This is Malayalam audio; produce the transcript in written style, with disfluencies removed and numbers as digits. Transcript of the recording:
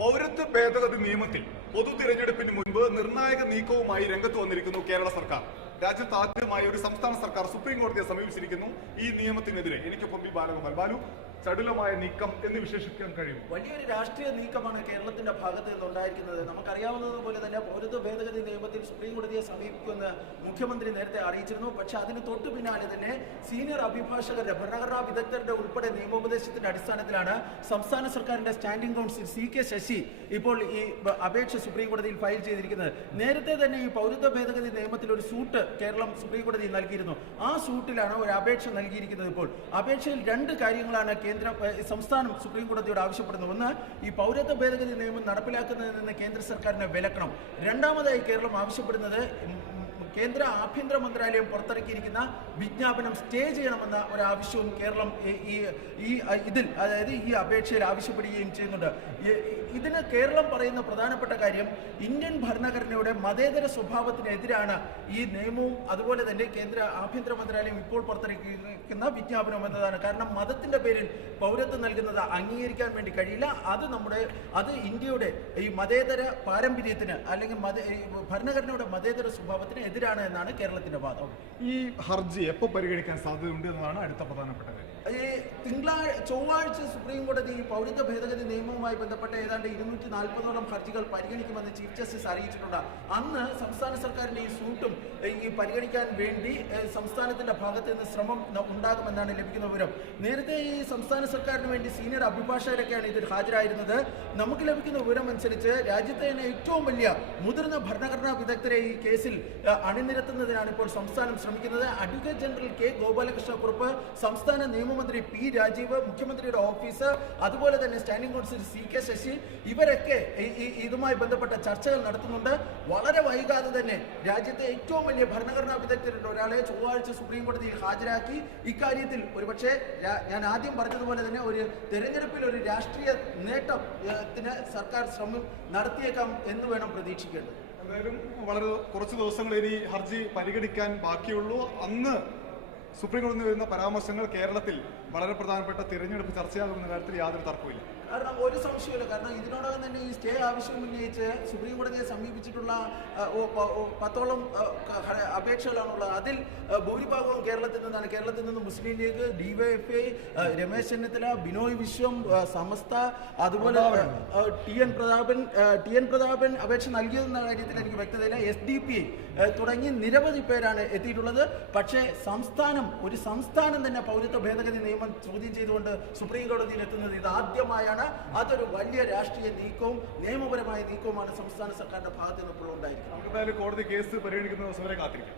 പൗരത്വ ഭേദഗതി നിയമത്തിൽ പൊതു തിരഞ്ഞെടുപ്പിന് മുൻപ് നിർണായക നീക്കവുമായി രംഗത്ത് വന്നിരിക്കുന്നു കേരള സർക്കാർ. രാജ്യത്ത് ആദ്യമായി ഒരു സംസ്ഥാന സർക്കാർ സുപ്രീം കോടതിയെ സമീപിച്ചിരിക്കുന്നു ഈ നിയമത്തിനെതിരെ. എനിക്കൊപ്പം ബി ബാലഗോപാൽ. ബാലു, ചടുലമായ നീക്കം എന്ന് വിശേഷിക്കാൻ കഴിയും. വലിയൊരു രാഷ്ട്രീയ നീക്കമാണ് കേരളത്തിന്റെ ഭാഗത്ത് നിന്നുണ്ടായിരിക്കുന്നത്. നമുക്കറിയാവുന്നതുപോലെ തന്നെ പൗരത്വ ഭേദഗതി നിയമത്തിൽ സുപ്രീം കോടതിയെ സമീപിക്കുമെന്ന് മുഖ്യമന്ത്രി നേരത്തെ അറിയിച്ചിരുന്നു. പക്ഷെ അതിന് തൊട്ടു പിന്നാലെ തന്നെ സീനിയർ അഭിഭാഷകരുടെ, ഭരണഘടനാ വിദഗ്ധരുടെ ഉൾപ്പെടെ നിയമോപദേശത്തിന്റെ അടിസ്ഥാനത്തിലാണ് സംസ്ഥാന സർക്കാരിന്റെ സ്റ്റാൻഡിംഗ് കൗൺസിൽ CK ശശി ഇപ്പോൾ ഈ അപേക്ഷ സുപ്രീം കോടതിയിൽ ഫയൽ ചെയ്തിരിക്കുന്നത്. നേരത്തെ തന്നെ ഈ പൗരത്വ ഭേദഗതി നിയമത്തിൽ ഒരു സൂട്ട് കേരളം സുപ്രീം കോടതിയിൽ നൽകിയിരുന്നു. ആ സൂട്ടിലാണ് ഒരു അപേക്ഷ നൽകിയിരിക്കുന്നത്. ഇപ്പോൾ അപേക്ഷയിൽ രണ്ട് കാര്യങ്ങളാണ് സംസ്ഥാനം സുപ്രീം കോടതിയോട് ആവശ്യപ്പെടുന്നത്. ഒന്ന്, ഈ പൗരത്വ ഭേദഗതി നിയമം നടപ്പിലാക്കുന്നതിൽ നിന്ന് കേന്ദ്ര സർക്കാരിനെ വിലക്കണം. രണ്ടാമതായി കേരളം ആവശ്യപ്പെടുന്നത് കേന്ദ്ര ആഭ്യന്തര മന്ത്രാലയം പുറത്തിറക്കിയിരിക്കുന്ന വിജ്ഞാപനം സ്റ്റേ ചെയ്യണമെന്ന ഒരു ആവശ്യവും കേരളം ഇതിൽ, അതായത് ഈ അപേക്ഷയിൽ ആവശ്യപ്പെടുകയും ചെയ്യുന്നുണ്ട്. ഇതിന് കേരളം പറയുന്ന പ്രധാനപ്പെട്ട കാര്യം ഇന്ത്യൻ ഭരണഘടനയുടെ മതേതര സ്വഭാവത്തിനെതിരാണ് ഈ നിയമവും അതുപോലെ തന്നെ കേന്ദ്ര ആഭ്യന്തര മന്ത്രാലയം ഇപ്പോൾ പുറത്തിറക്കിയിരിക്കുന്ന വിജ്ഞാപനം എന്നതാണ്. കാരണം മതത്തിന്റെ പേരിൽ പൗരത്വം നൽകുന്നത് അംഗീകരിക്കാൻ വേണ്ടി കഴിയില്ല. അത് ഇന്ത്യയുടെ ഈ മതേതര പാരമ്പര്യത്തിന് അല്ലെങ്കിൽ ഭരണഘടനയുടെ മതേതര സ്വഭാവത്തിന് എതിരാണ് എന്നാണ് കേരളത്തിന്റെ വാദം. ഈ ഹർജി എപ്പോൾ പരിഗണിക്കാൻ സാധ്യതയുണ്ട് എന്നതാണ് അടുത്ത പ്രധാനപ്പെട്ട കാര്യം. ചൊവ്വാഴ്ച സുപ്രീം കോടതി പൗരത്വ ഭേദഗതി നിയമവുമായി ബന്ധപ്പെട്ട ഏതാണ്ട് 240ഓളം ഹർജികൾ പരിഗണിക്കുമെന്ന് ചീഫ് ജസ്റ്റിസ് അറിയിച്ചിട്ടുണ്ട്. അന്ന് സംസ്ഥാന സർക്കാരിന്റെ ഈ സൂട്ടും ഈ പരിഗണിക്കാൻ വേണ്ടി സംസ്ഥാനത്തിന്റെ ഭാഗത്ത് നിന്ന് ശ്രമം ഉണ്ടാകുമെന്നാണ് ലഭിക്കുന്ന വിവരം. നേരത്തെ ഈ സംസ്ഥാന സർക്കാരിന് വേണ്ടി സീനിയർ അഭിഭാഷകരൊക്കെയാണ് ഇതിൽ ഹാജരായിരുന്നത്. നമുക്ക് ലഭിക്കുന്ന വിവരം അനുസരിച്ച് രാജ്യത്തെ തന്നെ ഏറ്റവും വലിയ മുതിർന്ന ഭരണഘടനാ വിദഗ്ധരെ ഈ കേസിൽ അണിനിരത്തുന്നതിനാണ് ഇപ്പോൾ സംസ്ഥാനം ശ്രമിക്കുന്നത്. Advocate general K. ഗോപാലകൃഷ്ണക്കുറുപ്പ്, സംസ്ഥാന നിയമമന്ത്രി P. രാജീവ്, മുഖ്യമന്ത്രിയുടെ ഓഫീസ്, അതുപോലെ തന്നെ സ്റ്റാൻഡിംഗ് കൗൺസിൽ CK ശശി, ഇവരൊക്കെ ഇതുമായി ബന്ധപ്പെട്ട ചർച്ചകൾ നടത്തുന്നുണ്ട്. വളരെ വൈകാതെ തന്നെ രാജ്യത്തെ ഏറ്റവും വലിയ ഭരണഘടനാ വിദഗ്ധരുടെ ഒരാളെ ചൊവ്വാഴ്ച സുപ്രീം കോടതിയിൽ ഹാജരാക്കി ഇക്കാര്യത്തിൽ ഒരുപക്ഷെ ഞാൻ ആദ്യം പറഞ്ഞതുപോലെ തന്നെ ഒരു തെരഞ്ഞെടുപ്പിൽ ഒരു രാഷ്ട്രീയ നേട്ടത്തിന് സർക്കാർ ശ്രമം നടത്തിയേക്കാം എന്ന് വേണം പ്രതീക്ഷിക്കേണ്ടത്. എന്തായാലും വളരെ കുറച്ച് ദിവസങ്ങൾ ഇനി ഹർജി പരിഗണിക്കാൻ ബാക്കിയുള്ളൂ. അന്ന് സുപ്രീം കോടതി വരുന്ന പരാമർശങ്ങൾ കേരളത്തിൽ വളരെ പ്രധാനപ്പെട്ട തിരഞ്ഞെടുപ്പ് ചർച്ചയാകുമെന്ന കാര്യത്തിൽ യാതൊരു തർക്കമില്ല. കാരണം ഒരു സംശയമില്ല. കാരണം ഇതിനോടകം തന്നെ ഈ സ്റ്റേ ആവശ്യം ഉന്നയിച്ച് സുപ്രീം കോടതിയെ സമീപിച്ചിട്ടുള്ള 10ഓളം അപേക്ഷകളാണുള്ളത്. അതിൽ ഭൂരിഭാഗവും കേരളത്തിൽ നിന്നാണ്. കേരളത്തിൽ നിന്ന് മുസ്ലിം ലീഗ്, DYFI, രമേശ് ചെന്നിത്തല, ബിനോയ് വിശ്വം, സമസ്ത, അതുപോലെ TN പ്രതാപൻ അപേക്ഷ നൽകിയതെന്ന കാര്യത്തിൽ എനിക്ക് വ്യക്തതയില്ല. SDPI തുടങ്ങി നിരവധി പേരാണ് എത്തിയിട്ടുള്ളത്. പക്ഷേ ഒരു സംസ്ഥാനം തന്നെ പൗരത്വ ഭേദഗതി നിയമം ചോദ്യം ചെയ്തുകൊണ്ട് സുപ്രീം കോടതിയിൽ എത്തുന്നത് ഇത് ആദ്യമായാണ്. അതൊരു വലിയ രാഷ്ട്രീയ നീക്കവും നിയമപരമായ നീക്കവുമാണ് സംസ്ഥാന സർക്കാരിന്റെ ഭാഗത്ത് നിന്ന് ഇപ്പോൾ ഉണ്ടായിരിക്കുന്നത്. നമുക്ക് എന്തായാലും കോടതി കേസ് പരിഗണിക്കുന്ന ദിവസം വരെ കാത്തിരിക്കാം.